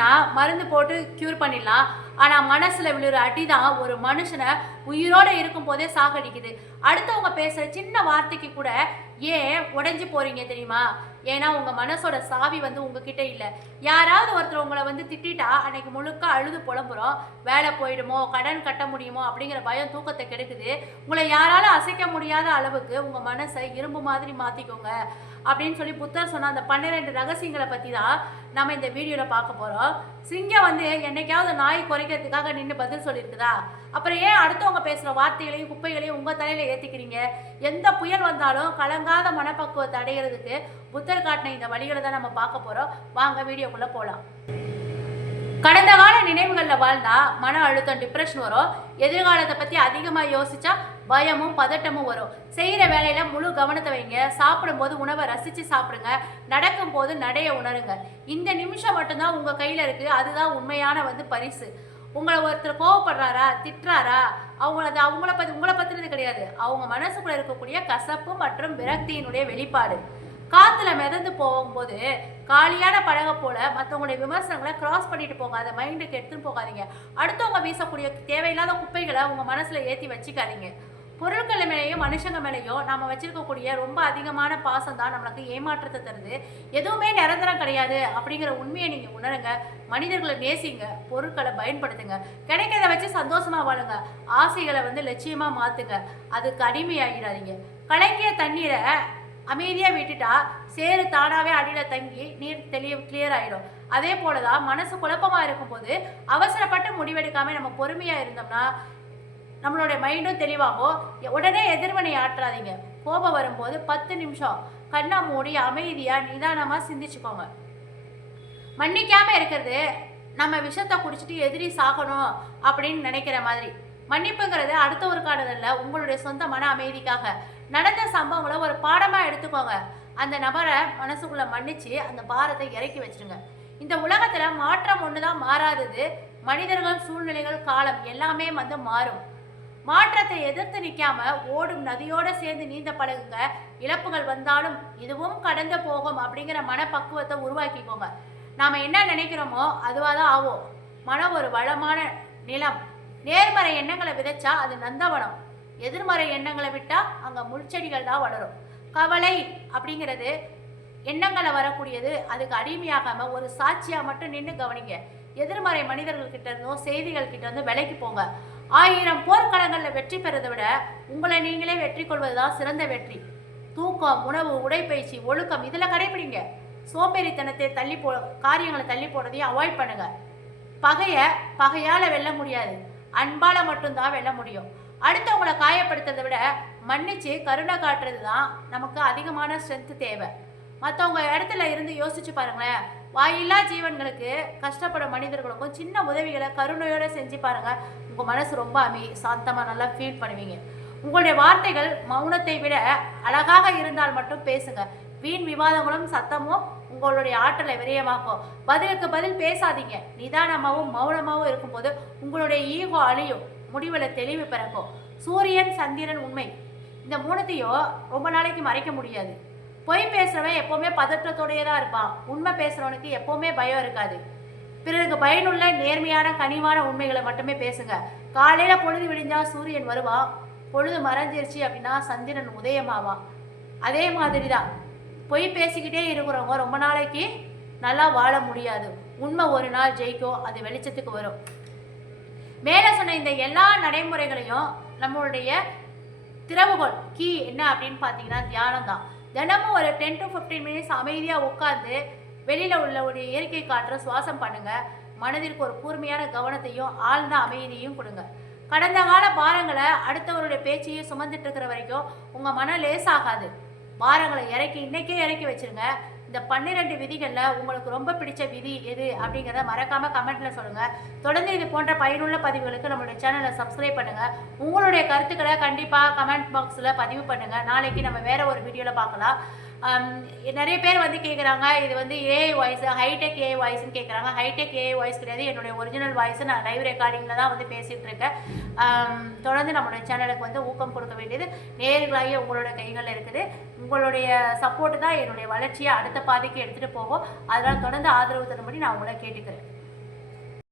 இருந்துச்சுன்னா மருந்து போட்டு க்யூர் பண்ணிடலாம். ஆனால் மனசில் விழுற அடி தான் ஒரு மனுஷனை உயிரோடு இருக்கும் போதே சாகடிக்குது. அடுத்தவங்க பேசுகிற சின்ன வார்த்தைக்கு கூட ஏன் உடைஞ்சு போகிறீங்க தெரியுமா? ஏன்னா உங்கள் மனசோட சாவி உங்ககிட்ட இல்லை. யாராவது ஒருத்தர் உங்களை திட்டா அன்னைக்கு முழுக்க அழுது புலம்புறோம். வேலை போயிடுமோ, கடன் கட்ட முடியுமோ அப்படிங்கிற பயம் தூக்கத்தை கெடுக்குது. உங்களை யாராலும் அசைக்க முடியாத அளவுக்கு உங்கள் மனசை இரும்பு மாதிரி மாற்றிக்கோங்க அப்படின்னு சொல்லி புத்தர் சொன்ன அந்த 12 ரகசியங்களை பற்றி தான் நம்ம இந்த வீடியோவில் பார்க்க போகிறோம். சிங்கம் என்னைக்காவது நாய் குறைக்கிறதுக்காக நின்று பதில் சொல்லியிருக்குதா? அப்புறம் ஏன் அடுத்தவங்க பேசுகிற வார்த்தைகளையும் குப்பைகளையும் உங்கள் தலையில் ஏற்றிக்கிறீங்க? எந்த புயல் வந்தாலும் கலங்காத மனப்பக்குவத்தை அடைகிறதுக்கு புத்தர் காட்டின இந்த வழிகளை தான் நம்ம பார்க்க போகிறோம். வாங்க வீடியோக்குள்ளே போகலாம். கடந்த கால நினைவுகளில் வாழ்ந்தா மன அழுத்தம், டிப்ரெஷன் வரும். எதிர்காலத்தை பற்றி அதிகமாக யோசிச்சா பயமும் பதட்டமும் வரும். செய்கிற வேலையில் முழு கவனத்தை வைங்க. சாப்பிடும்போது உணவை ரசித்து சாப்பிடுங்க. நடக்கும்போது நடைய உணருங்க. இந்த நிமிஷம் மட்டும்தான் உங்கள் கையில் இருக்குது. அதுதான் உண்மையான பரிசு. உங்களை ஒருத்தர் கோவப்படுறாரா, திட்டுறாரா, உங்களை பற்றினது கிடையாது. அவங்க மனசுக்குள்ளே இருக்கக்கூடிய கசப்பு மற்றும் விரக்தியினுடைய வெளிப்பாடு. காற்றுல மிதந்து போகும்போது காலியான படகை போல மற்றவங்களுடைய விமர்சனங்களை கிராஸ் பண்ணிட்டு போகாத, மைண்டுக்கு எடுத்துன்னு போகாதீங்க. அடுத்தவங்க வீசக்கூடிய தேவையில்லாத குப்பைகளை உங்கள் மனசில் ஏற்றி வச்சுக்காதீங்க. பொருட்கள் மேலேயும் மனுஷங்க மேலேயும் நாம் வச்சிருக்கக்கூடிய ரொம்ப அதிகமான பாசம் தான் நம்மளுக்கு ஏமாற்றத்தை தருது. எதுவுமே நிரந்தரம் கிடையாது அப்படிங்கிற உண்மையை நீங்கள் உணருங்க. மனிதர்களை நேசிங்க, பொருட்களை பயன்படுத்துங்க, கிடைக்கிறத வச்சு சந்தோஷமாக வாழுங்க. ஆசைகளை லட்சியமாக மாற்றுங்க. அதுக்கு அடிமையாகிடாதீங்க. கலங்கிய தண்ணீரை அமைதியாக விட்டுட்டா சேறு தானாகவே அடியில் தங்கி நீர் கிளியர் ஆகிடும். அதே போல தான் மனசு குழப்பமாக இருக்கும்போது அவசரப்பட்டு முடிவெடுக்காமல் நம்ம பொறுமையாக இருந்தோம்னா நம்மளுடைய மைண்டும் தெளிவாகும். உடனே எதிர்வினை ஆற்றாதீங்க. கோபம் வரும்போது 10 நிமிஷம் கண்ணை மூடி அமைதியாக நிதானமாக சிந்திச்சுக்கோங்க. மன்னிக்காமல் இருக்கிறது நம்ம விஷத்தை குடிச்சிட்டு எதிரி சாகணும் அப்படின்னு நினைக்கிற மாதிரி. மன்னிப்புங்கிறது அடுத்தவருக்கானதில்ல, உங்களுடைய சொந்த மன அமைதிக்காக. நடந்த சம்பவங்களை ஒரு பாடமாக எடுத்துக்கோங்க. அந்த நபரை மனசுக்குள்ளே மன்னிச்சு அந்த பாரத்தை இறக்கி வச்சிருங்க. இந்த உலகத்தில் மாற்றம் ஒன்று தான் மாறாதது. மனிதர்கள், சூழ்நிலைகள், காலம் எல்லாமே மாறும். மாற்றத்தை எதிர்த்து நிற்காம ஓடும் நதியோடு சேர்ந்து நீந்த பழகுங்க. இழப்புகள் வந்தாலும் இதுவும் கடந்து போகும் அப்படிங்கிற மனப்பக்குவத்தை உருவாக்கிக்கோங்க. நாம் என்ன நினைக்கிறோமோ அதுவாக தான் ஆகும். மனம் ஒரு வளமான நிலம். நேர்மறை எண்ணங்களை விதைச்சா அது நந்தவனம். எதிர்மறை எண்ணங்களை விட்டால் அங்கே முள்செடிகள் தான் வளரும். கவலை அப்படிங்கிறது எண்ணங்களை வரக்கூடியது. அதுக்கு அடிமையாகாமல் ஒரு சாட்சியாக மட்டும் நின்று கவனிங்க. எதிர்மறை மனிதர்கள்கிட்ட இருந்தும் செய்திகள் கிட்ட இருந்து விலைக்கு போங்க. 1000 போர்க்களங்களில் வெற்றி பெறதை விட உங்களை நீங்களே வெற்றி கொள்வது தான் சிறந்த வெற்றி. தூக்கம், உணவு, உடைப்பயிற்சி, ஒழுக்கம் இதில் கடைபிடிங்க. சோம்பேறித்தனத்தை காரியங்களை தள்ளி போடுறதையும் அவாய்ட் பண்ணுங்க. பகையால் வெல்ல முடியாது, அன்பால் மட்டும்தான் வெல்ல முடியும். அடுத்தவங்களை காயப்படுத்துறதை விட மன்னிச்சு கருணை காட்டுறது தான் நமக்கு அதிகமான ஸ்ட்ரென்த்து தேவை. மற்றவங்க இடத்துல இருந்து யோசிச்சு பாருங்களேன். வாயில்லா ஜீவன்களுக்கு, கஷ்டப்படும் மனிதர்களுக்கும் சின்ன உதவிகளை கருணையோடு செஞ்சு பாருங்கள். உங்கள் மனசு ரொம்ப சாந்தமாக நல்லா ஃபீல் பண்ணுவீங்க. உங்களுடைய வார்த்தைகள் மௌனத்தை விட அழகாக இருந்தால் மட்டும் பேசுங்க. வீண் விவாதங்களும் சத்தமும் உங்களுடைய ஆற்றலை விரயமாக்கும். பதிலுக்கு பதில் பேசாதீங்க. நிதானமாகவும் மௌனமாகவும் இருக்கும்போது உங்களுடைய ஈகோ அழியும். முடிவில் தெளிவு பிறக்கும். சூரியன், சந்திரன், உண்மை இந்த 3த்தையும் ரொம்ப நாளைக்கு மறைக்க முடியாது. பொய் பேசுகிறவன் எப்போவுமே பதற்றத்தோடையே தான் இருப்பான். உண்மை பேசுகிறவனுக்கு எப்போவுமே பயம் இருக்காது. பிறருக்கு பயனுள்ள நேர்மையான கனிவான உண்மைகளை மட்டுமே பேசுங்க. காலையில் பொழுது விடிஞ்சால் சூரியன் வருவான். பொழுது மறைஞ்சிருச்சு அப்படின்னா சந்திரன் உதயமாவான். அதே மாதிரி தான் பொய் பேசிக்கிட்டே இருக்கிறவங்க ரொம்ப நாளைக்கு நல்லா வாழ முடியாது. உண்மை ஒரு நாள் ஜெயிக்கும். அது வெளிச்சத்துக்கு வரும். மேலே சொன்ன இந்த எல்லா நடைமுறைகளையும் நம்மளுடைய திறவுகோல் கீ என்ன அப்படின்னு பார்த்தீங்கன்னா தியானம் தான். தினமும் ஒரு 10 to 15 மினிட்ஸ் அமைதியாக உட்காந்து வெளியில் உள்ள ஒரு இயற்கை காற்றை சுவாசம் பண்ணுங்கள். மனதிற்கு ஒரு கூர்மையான கவனத்தையும் ஆழ்ந்த அமைதியையும் கொடுங்க. கடந்த கால பாரங்களை அடுத்தவருடைய பேச்சையும் சுமந்துட்டு இருக்கிற வரைக்கும் உங்கள் மனம் லேசாகாது. பாரங்களை இன்னைக்கே இறக்கி வச்சுருங்க. இந்த 12 விதிகளில் உங்களுக்கு ரொம்ப பிடிச்ச விதி எது அப்படிங்கிறத மறக்காமல் கமெண்ட்டில் சொல்லுங்கள். தொடர்ந்து இது போன்ற பயனுள்ள பதிவுகளுக்கு நம்மளுடைய சேனலை சப்ஸ்கிரைப் பண்ணுங்கள். உங்களுடைய கருத்துக்களை கண்டிப்பாக கமெண்ட் பாக்ஸில் பதிவு பண்ணுங்கள். நாளைக்கு நம்ம வேறு ஒரு வீடியோவில் பார்க்கலாம். நிறைய பேர் கேட்குறாங்க, இது ஏஐ வாய்ஸ், ஹைடெக் ஏஐ வாய்ஸ்ன்னு கேட்குறாங்க. ஹைடெக் ஏஐ வாய்ஸ் கிடையாது. என்னுடைய ஒரிஜினல் வாய்ஸை நான் லைவ் ரெக்கார்டிங்கில் தான் பேசிகிட்டு இருக்கேன். தொடர்ந்து நம்மளுடைய சேனலுக்கு ஊக்கம் கொடுக்க வேண்டியது நேர்களாகி உங்களோட கைகளில் இருக்குது. உங்களுடைய சப்போர்ட்டு தான் என்னுடைய வளர்ச்சியை அடுத்த பாதைக்கு எடுத்துகிட்டு போகும். அதனால் தொடர்ந்து ஆதரவு தரும்படி நான் உங்களை கேட்டுக்கிறேன்.